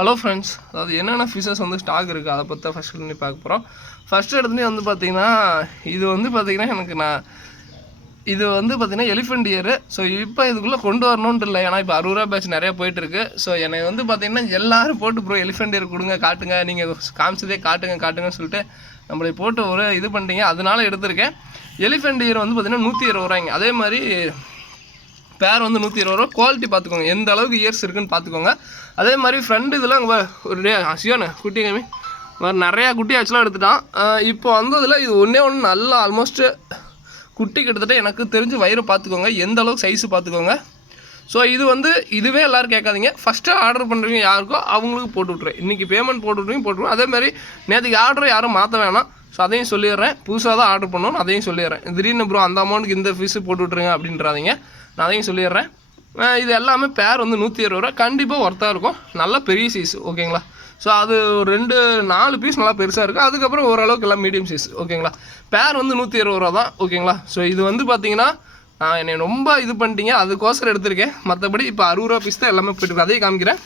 Hello friends, அதாவது என்னென்ன fishes வந்து ஸ்டாக் இருக்குது அதை பற்றி ஃபஸ்ட் பண்ணி பார்க்க போகிறோம். ஃபஸ்ட்டு இடத்துலேயே வந்து பார்த்திங்கன்னா இது வந்து பார்த்திங்கன்னா இது வந்து பார்த்திங்கன்னா எலிஃபெண்ட் இயரு. ஸோ இப்போ இதுக்குள்ளே கொண்டு வரணுன்ட்டு இல்லை, ஏன்னா இப்போ 60 ரூபா பேட்ச் நிறையா போயிட்டுருக்கு. ஸோ என்னை வந்து பார்த்திங்கன்னா எல்லோரும் போட்டு ப்ரோ எலிஃபெண்ட் இயர் கொடுங்க, காட்டுங்க, நீங்கள் காமிச்சதே காட்டுங்கன்னு சொல்லிட்டு நம்மளை போட்டு ஒரு இது பண்ணிட்டீங்க. அதனால எடுத்திருக்கேன். எலிஃபெண்ட் இயர் வந்து பார்த்திங்கன்னா 120 ரூபாய்ங்க. அதே மாதிரி பேர் வந்து 120 ரூபா. குவாலிட்டி பார்த்துக்கோங்க, எந்த அளவுக்கு இயர்ஸ் இருக்குன்னு பார்த்துக்கோங்க. அதே மாதிரி ஃப்ரெண்டு இதெல்லாம் அங்கே ஒரு சியோனு குட்டி கம்மி நிறையா குட்டி ஆக்சுவலாக எடுத்துட்டான். இப்போ வந்ததில் இது ஒன்றே நல்லா ஆல்மோஸ்ட்டு குட்டி கிட்டத்தட்ட எனக்கு தெரிஞ்சு வயிறு பார்த்துக்கோங்க, எந்த அளவுக்கு சைஸு பார்த்துக்கோங்க. ஸோ இது வந்து இதுவே எல்லோரும் கேட்காதீங்க. ஃபஸ்ட்டு ஆர்டர் பண்ணுறீங்க யாருக்கோ அவங்களுக்கு போட்டு விட்ருவேன். இன்றைக்கி பேமெண்ட் போட்டுவிட்ருவேன். அதேமாதிரி நேற்றுக்கு ஆர்டர் யாரும் மாற்ற வேணாம். ஸோ அதையும் சொல்லிடுறேன். புதுசாக தான் ஆர்டர் பண்ணணும், அதையும் சொல்லிடுறேன். திடீர்னு ப்ரோ அந்த அமௌண்ட்டுக்கு இந்த ஃபீஸு போட்டு விட்ருங்க அப்படின்றாதீங்க, நான் அதையும் சொல்லிடுறேன். இது எல்லாமே பேர் வந்து 120 ரூபா. கண்டிப்பாக ஒர்த்தாக இருக்கும், நல்ல பெரிய சைஸ், ஓகேங்களா. ஸோ அது ஒரு 2-4 பீஸ் நல்லா பெருசாக இருக்குது. அதுக்கப்புறம் ஓரளவுக்கு எல்லாம் மீடியம் சைஸ், ஓகேங்களா. பேர் வந்து 120 ரூபா தான், ஓகேங்களா. ஸோ இது வந்து பார்த்தீங்கன்னா என்னை ரொம்ப இது பண்ணிட்டீங்க, அதுக்கோசரம் எடுத்திருக்கேன். மற்றபடி இப்போ 60 ரூபா பீஸ் தான் எல்லாமே போய்ட்டு, அதையும் காமிக்கிறேன்.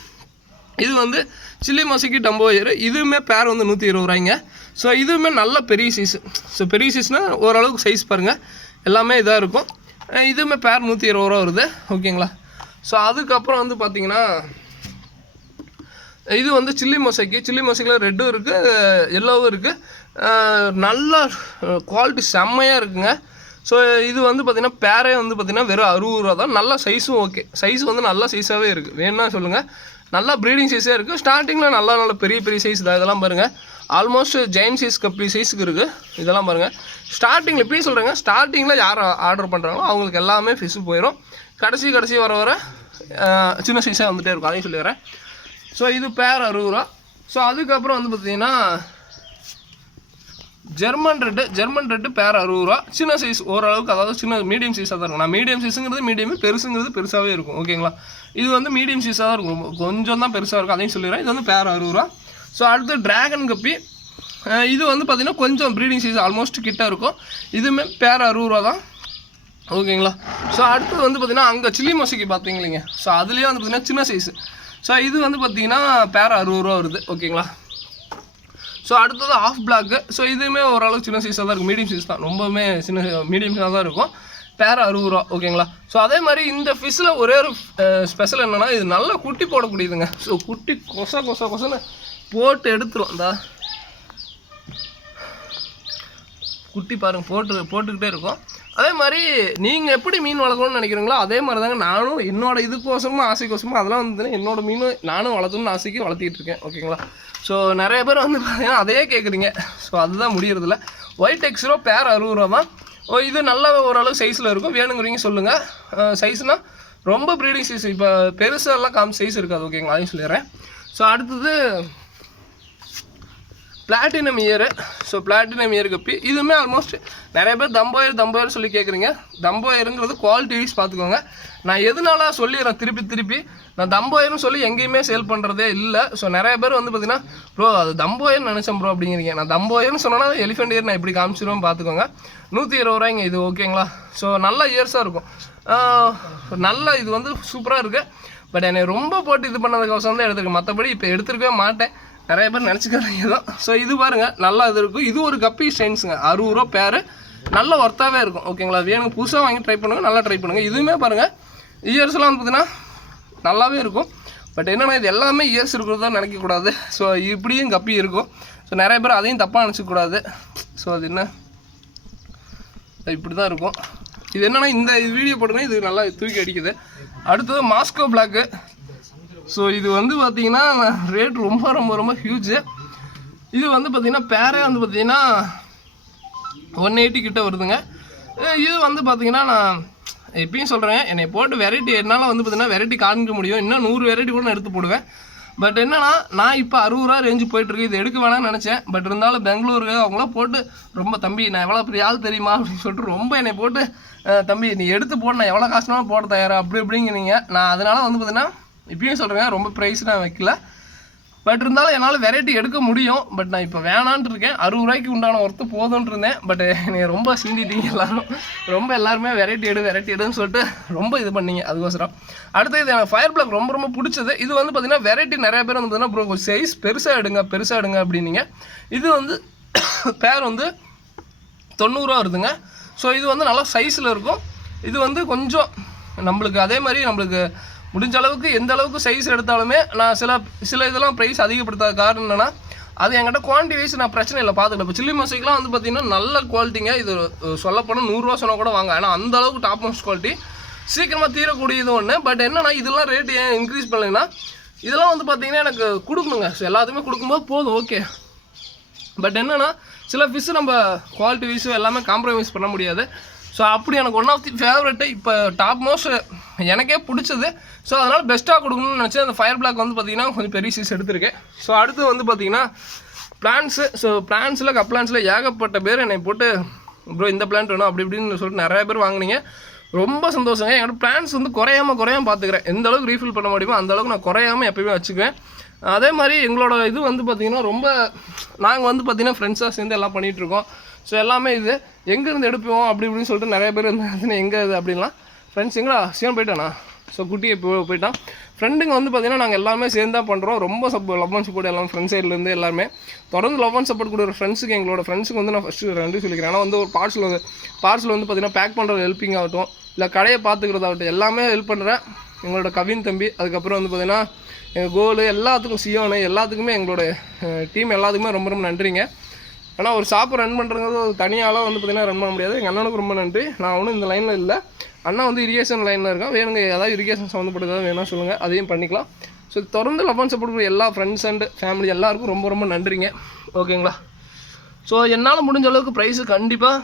இது வந்து சில்லி மொசைக்கு டம்போ இயர். இதுவுமே பேர் வந்து 120 ரூபாய்ங்க. ஸோ இதுவுமே நல்ல பெரிய சைஸ். ஸோ பெரிய சைஸ்னால் ஓரளவுக்கு சைஸ் பாருங்கள், எல்லாமே இதாக இருக்கும். இதுவுமே பேர் 120 ரூபா வருது, ஓகேங்களா. ஸோ அதுக்கப்புறம் வந்து பார்த்திங்கன்னா இது வந்து சில்லி மொசைக்கில் ரெட்டும் இருக்குது, எல்லோவும் இருக்குது. நல்ல குவாலிட்டி செம்மையாக இருக்குங்க. ஸோ இது வந்து பார்த்திங்கன்னா பேரே வந்து பார்த்திங்கன்னா வெறும் 60 ரூபா தான். நல்ல சைஸும் ஓகே, சைஸ் வந்து நல்ல சைஸாகவே இருக்குது. வேணும்னா சொல்லுங்கள், நல்லா ப்ரீடிங் சைஸாக இருக்குது. ஸ்டார்டிங்கில் நல்ல பெரிய சைஸ் தான். இதெல்லாம் பாருங்கள், ஆல்மோஸ்ட் ஜெயின் சைஸ் கப்பி சைஸுக்கு இருக்குது. இதெல்லாம் பாருங்கள். ஸ்டார்டிங்கில் இப்படியும் சொல்கிறேங்க, ஸ்டார்டிங்கில் யார் ஆர்டர் பண்ணுறாங்களோ அவங்களுக்கு எல்லாமே ஃபிஷ்ஷு போயிடும். கடைசி வர சின்ன சைஸாக வந்துகிட்டே இருக்கும், அதையும் சொல்லிடுறேன். ஸோ இது பேர் 60 ரூபா. ஸோ அதுக்கப்புறம் வந்து பார்த்திங்கன்னா ஜெர்மன் ரெட்டு பேர் 60 ரூபா. சின்ன சைஸ் ஓரளவுக்கு, அதாவது சின்ன மீடியம் சைஸாக தான் இருக்கும். நான் மீடியம் சைஸுங்கிறது மீடியம், பெருசுங்கிறது பெருசாகவே இருக்கும், ஓகேங்களா. இது வந்து மீடியம் சைஸாக தான் இருக்கும், கொஞ்சம் தான் பெருசாக இருக்கும், அதையும் சொல்லிடுறேன். இது வந்து பேர் 60 ரூபா. ஸோ அடுத்து டிராகன் கப்பி. இது வந்து பார்த்திங்கன்னா கொஞ்சம் ப்ரீடிங் சைஸ் ஆல்மோஸ்ட் கிட்ட இருக்கும். இதுவுமே பேர் 60 ரூபா தான், ஓகேங்களா. ஸோ அடுத்தது வந்து பார்த்திங்கன்னா அங்கே சில்லி மொசைக்கு பார்த்தீங்களீங்க. ஸோ அதுலேயே வந்து பார்த்திங்கன்னா சின்ன சைஸு. ஸோ இது வந்து பார்த்திங்கன்னா பேர் 60 ரூபா வருது, ஓகேங்களா. ஸோ அடுத்தது ஆஃப் பிளாக்கு. ஸோ இதுவுமே ஓரளவுக்கு சின்ன சைஸாக தான் இருக்கும், மீடியம் சைஸ் தான், ரொம்பவுமே மீடியம் சைஸாக தான் இருக்கும். பேர் 60 ரூபா, ஓகேங்களா. ஸோ அதே மாதிரி இந்த ஃபிஷ்ஷில் ஒரே ஒரு ஸ்பெஷல் என்னென்னா, இது நல்லா குட்டி போடக்கூடியதுங்க. ஸோ குட்டி கொசன்னு போட்டு எடுத்துரும். இந்த குட்டி பாருங்கள் போட்டுக்கிட்டே இருக்கும். அதே மாதிரி நீங்கள் எப்படி மீன் வளர்க்கணும்னு நினைக்கிறீங்களோ அதே மாதிரி தாங்க நானும் என்னோட இதுக்கோசமாக ஆசைக்கோசமாக அதெல்லாம் வந்து என்னோட மீன் நானும் வளர்த்தணும்னு ஆசைக்கு வளர்த்திக்கிட்டு இருக்கேன், ஓகேங்களா. ஸோ நிறைய பேர் வந்து பார்த்தீங்கன்னா அதையே கேட்குறீங்க. ஸோ அதுதான் முடியறதில்ல. ஒயிட் எக்ஸ்ரோ பேர் 60 ரூபா தான். இது நல்ல ஓரளவு சைஸில் இருக்கும், வேணுங்கிறீங்க சொல்லுங்கள். சைஸ்னால் ரொம்ப ப்ரீடிங் சைஸ், இப்போ பெருசாலாம் சைஸ் இருக்காது, ஓகேங்களா, அதையும் சொல்லிடுறேன். ஸோ அடுத்தது platinum year. So platinum year கப்பி. இதுவுமே ஆல்மோஸ்ட் நிறைய பேர் தம்போயர் சொல்லி கேட்குறீங்க. தம்போயருங்கிறது குவாலிட்டி வைஸ் பார்த்துக்கோங்க. நான் எதனால சொல்லிடுறேன் திருப்பி நான் தம்போயர்னு சொல்லி எங்கேயுமே சேல் பண்ணுறதே இல்லை. ஸோ நிறைய பேர் வந்து பார்த்திங்கன்னா ப்ரோ அது தம்போயர்னு நினச்சேன் ப்ரோ அப்படிங்கிறீங்க. நான் தம்போயர்னு சொன்னால் எலிஃபெண்ட் இயர் நான் இப்படி காமிச்சிடுவேன் பார்த்துக்கோங்க. 120 ரூபாய்ங்க இது, ஓகேங்களா. ஸோ நல்ல இயர்ஸாக இருக்கும், நல்ல இது வந்து சூப்பராக இருக்குது. பட் என்னை ரொம்ப போட்டு இது பண்ணதுக்கோசரம் தான் எடுத்துருக்கேன், மற்றபடி இப்போ எடுத்துருக்கவே மாட்டேன். நிறைய பேர் நினச்சிக்கிறாங்க தான். ஸோ இது பாருங்கள், நல்லா இது இருக்கும். இது ஒரு கப்பி ஸ்டைன்ஸுங்க, 60 ரூபா பேர், நல்ல ஒர்த்தாகவே இருக்கும், ஓகேங்களா. வேணும் புதுசாக வாங்கி ட்ரை பண்ணுங்கள், நல்லா ட்ரை பண்ணுங்கள். இதுவுமே பாருங்கள் இயர்ஸ்லாம் வந்து பார்த்திங்கன்னா நல்லாவே இருக்கும். பட் என்னென்னா இது எல்லாமே இயர்ஸ் இருக்கிறதா நினைக்கக்கூடாது. ஸோ இப்படியும் கப்பி இருக்கும். ஸோ நிறைய பேர் அதையும் தப்பாக நினச்சிக்கூடாது. ஸோ அது என்ன இப்படி தான் இருக்கும். இது என்னென்னா இந்த வீடியோ போட்டுங்கன்னா இது நல்லா தூக்கி அடிக்குது. அடுத்தது மாஸ்கோ பிளாக்கு. ஸோ இது வந்து பார்த்திங்கன்னா ரேட் ரொம்ப ஹியூஜு. இது வந்து பார்த்திங்கன்னா பேரே வந்து பார்த்திங்கன்னா 180 கிட்ட வருதுங்க. இது வந்து பார்த்திங்கன்னா நான் எப்பயும் சொல்கிறேன், என்னை போட்டு வெரைட்டி என்னால் வந்து பார்த்திங்கன்னா வெரைட்டி காமிக்க முடியும். இன்னும் 100 வெரைட்டி கூட நான் எடுத்து போடுவேன். பட் என்னன்னா நான் இப்போ 60 ரூபா ரேஞ்சு போயிட்டுருக்கு. இது எடுக்க வேணாம்னு நினச்சேன். பட் இருந்தாலும் பெங்களூருக்கு அவங்களாம் போட்டு ரொம்ப தம்பி நான் எவ்வளோ பெரிய ஆள் தெரியுமா அப்படின்னு சொல்லிட்டு ரொம்ப என்னை போட்டு தம்பி நீ எடுத்து போட்டு நான் எவ்வளோ காசுனாலும் போட தயாரா அப்படிங்கிறீங்க. நான் அதனால் வந்து பார்த்திங்கன்னா இப்பயும் சொல்கிறேன், ரொம்ப ப்ரைஸ் நான் வைக்கல. பட் இருந்தாலும் என்னால் வெரைட்டி எடுக்க முடியும். பட் நான் இப்போ வேணான்ட்டு இருக்கேன். 60 ரூபாய்க்கு உண்டான ஒர்த்து போதும்னு இருந்தேன். பட் நீங்கள் ரொம்ப சீண்டிட்டீங்க எல்லாரும். ரொம்ப எல்லாருமே வெரைட்டி எடுன்னு சொல்லிட்டு ரொம்ப இது பண்ணீங்க. அதுக்கோசரம் அடுத்து இது எனக்கு ஃபயர் பிளாக் ரொம்ப ரொம்ப பிடிச்சது. இது வந்து பார்த்தீங்கன்னா வெரைட்டி நிறைய பேர் வந்து பார்த்தீங்கன்னா ப்ரோ சைஸ் பெருசாக எடுங்க அப்படின்னீங்க. இது வந்து பேர் வந்து 90 ரூபா வருதுங்க. ஸோ இது வந்து நல்லா சைஸில் இருக்கும். இது வந்து கொஞ்சம் நம்மளுக்கு அதே மாதிரி நம்மளுக்கு முடிஞ்ச அளவுக்கு எந்த அளவுக்கு சைஸ் எடுத்தாலுமே நான் சில இதெல்லாம் ப்ரைஸ் அதிகப்படுத்தாத காரணம் என்னென்னா அது என்கிட்ட குவான்டிட்டி வைஸ் நான் பிரச்சனை இல்லை பார்த்துக்கலாம். இப்போ சில்லி மசாலாலாம் வந்து பார்த்திங்கன்னா நல்ல குவாலிட்டிங்க. இது சொல்லப்போனால் 100 ரூபா சொன்னால் கூட வாங்க. ஏன்னா அந்த அளவுக்கு டாப் மோஸ்ட் குவாலிட்டி சீக்கிரமாக தீரக்கூடியது ஒன்று. பட் என்னன்னா இதெல்லாம் ரேட்டு ஏன் இன்க்ரீஸ் பண்ணலைன்னா இதெல்லாம் வந்து பார்த்திங்கன்னா எனக்கு கொடுக்கணுங்க. ஸோ எல்லாத்துக்குமே கொடுக்கும்போது போதும் ஓகே. பட் என்னென்னா சில ஃபிஷ்ஷு நம்ம குவாலிட்டி வைஸு எல்லாமே காம்ப்ரமைஸ் பண்ண முடியாது. ஸோ அப்படி எனக்கு ஒன் ஆஃப் தி ஃபேவரெட்டு இப்போ டாப் மோஸ்ட் எனக்கே பிடிச்சது. ஸோ அதனால் பெஸ்ட்டாக கொடுக்கணும்னு நினச்சேன். அந்த ஃபயர் பிளாக் வந்து பார்த்திங்கன்னா கொஞ்சம் பெரிய சைஸ் எடுத்திருக்கேன். ஸோ அடுத்து வந்து பார்த்திங்கன்னா பிளான்ஸு. ஸோ பிளான்ஸில் கப்ளான்ஸில் ஏகப்பட்ட பேர் என்னை போட்டு ப்ரோ இந்த பிளான்ட் வேணும் அப்படி இப்படின்னு சொல்லிட்டு நிறைய பேர் வாங்கினீங்க. ரொம்ப சந்தோஷங்க. என்னோடய பிளான்ஸ் வந்து குறையாமல் பார்த்துக்கிறேன். எந்த அளவுக்கு ரீஃபில் பண்ண முடியுமோ அந்த அளவுக்கு நான் குறையாமல் எப்போயுமே வச்சுக்குவேன். அதே மாதிரி எங்களோட இது வந்து பார்த்திங்கன்னா ரொம்ப நாங்கள் வந்து பார்த்திங்கன்னா ஃப்ரெண்ட்ஸாக சேர்ந்து எல்லாம் பண்ணிகிட்ருக்கோம். ஸோ எல்லாமே இது எங்கேருந்து எடுப்போம் அப்படி இப்படின்னு சொல்லிட்டு நிறைய பேர் வந்து எங்கே இது அப்படின்லாம் ஃப்ரெண்ட்ஸ் எங்களா சீக்கிரம் போயிட்டானா. ஸோ குட்டியை போயிட்டான். ஃப்ரெண்டுங்க வந்து பார்த்திங்கன்னா நாங்கள் எல்லாமே சேர்ந்து தான் பண்ணுறோம். ரொம்ப லவ் அண்ட் சப்போர்ட் எல்லாம் ஃப்ரெண்ட்ஸ் சைட்லேருந்து எல்லாருமே தொடர்ந்து லவ் அண்ட் சப்போர்ட் கொடுக்குற ஃப்ரெண்ட்ஸுக்கு எங்களோட ஃப்ரெண்ட்ஸுக்கு வந்து நான் ஃபஸ்ட்டு நன்றி சொல்லிக்கிறேன். ஆனால் வந்து ஒரு பார்சல் வந்து பார்த்திங்கன்னா பேக் பண்ணுற ஹெல்ப்பிங் ஆகட்டும் இல்லை கடையை பார்த்துக்கிறதாகட்டும் எல்லாமே ஹெல்ப் பண்ணுறேன். எங்களோட கவின் தம்பி அதுக்கப்புறம் வந்து பார்த்திங்கன்னா எங்கள் கோலு எல்லாத்துக்கும் சியோனு எல்லாத்துக்குமே எங்களோட டீம் எல்லாத்துக்குமே ரொம்ப ரொம்ப நன்றிங்க. ஆனால் ஒரு ஷாப்பை ரன் பண்ணுறது ஒரு தனியாலாம் வந்து பார்த்திங்கன்னா ரன் பண்ண முடியாது. எங்கள் அண்ணனுக்கு ரொம்ப நன்றி. நான் ஒன்றும் இந்த லைனில் இல்லை. அண்ணா வந்து இரிகேஷன் லைனில் இருக்கான். வேணுங்க ஏதாவது இரிகேஷன் சம்மந்தப்பட்டதாக வேணால் சொல்லுங்கள், அதையும் பண்ணிக்கலாம். ஸோ தொடர்ந்து லவ் அண்ட் சப்போர்ட் கொடுக்குற எல்லா ஃப்ரெண்ட்ஸ் அண்ட் ஃபேமிலி எல்லாருக்கும் ரொம்ப ரொம்ப நன்றிங்க. ஓகேங்களா. ஸோ என்னால் முடிஞ்ச அளவுக்கு ப்ரைஸு கண்டிப்பாக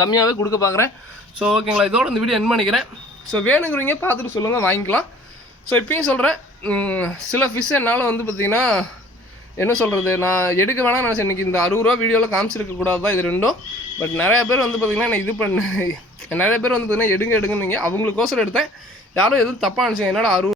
கம்மியாகவே கொடுக்க பார்க்குறேன். ஸோ ஓகேங்களா. இதோட இந்த வீடியோ என் பண்ணிக்கிறேன். ஸோ வேணுங்கிறீங்க பார்த்துட்டு சொல்லுங்கள், வாங்கிக்கலாம். ஸோ இப்பயும் சொல்கிறேன் சில ஃபிஷ் என்னால் வந்து பார்த்திங்கன்னா என்ன சொல்கிறது நான் எடுக்க வேணாம் நினச்சேன். இன்றைக்கி இந்த 60 ரூபா வீடியோவில் காமிச்சிருக்கக்கூடாது தான் இது ரெண்டும். பட் நிறையா பேர் வந்து பார்த்திங்கன்னா நான் இது நிறைய பேர் வந்து பார்த்திங்கன்னா எடுங்கன்னு அவங்களுக்கோசரம் எடுத்தேன். யாரும் எதுவும் தப்பாக நினச்சேன். என்னடா 60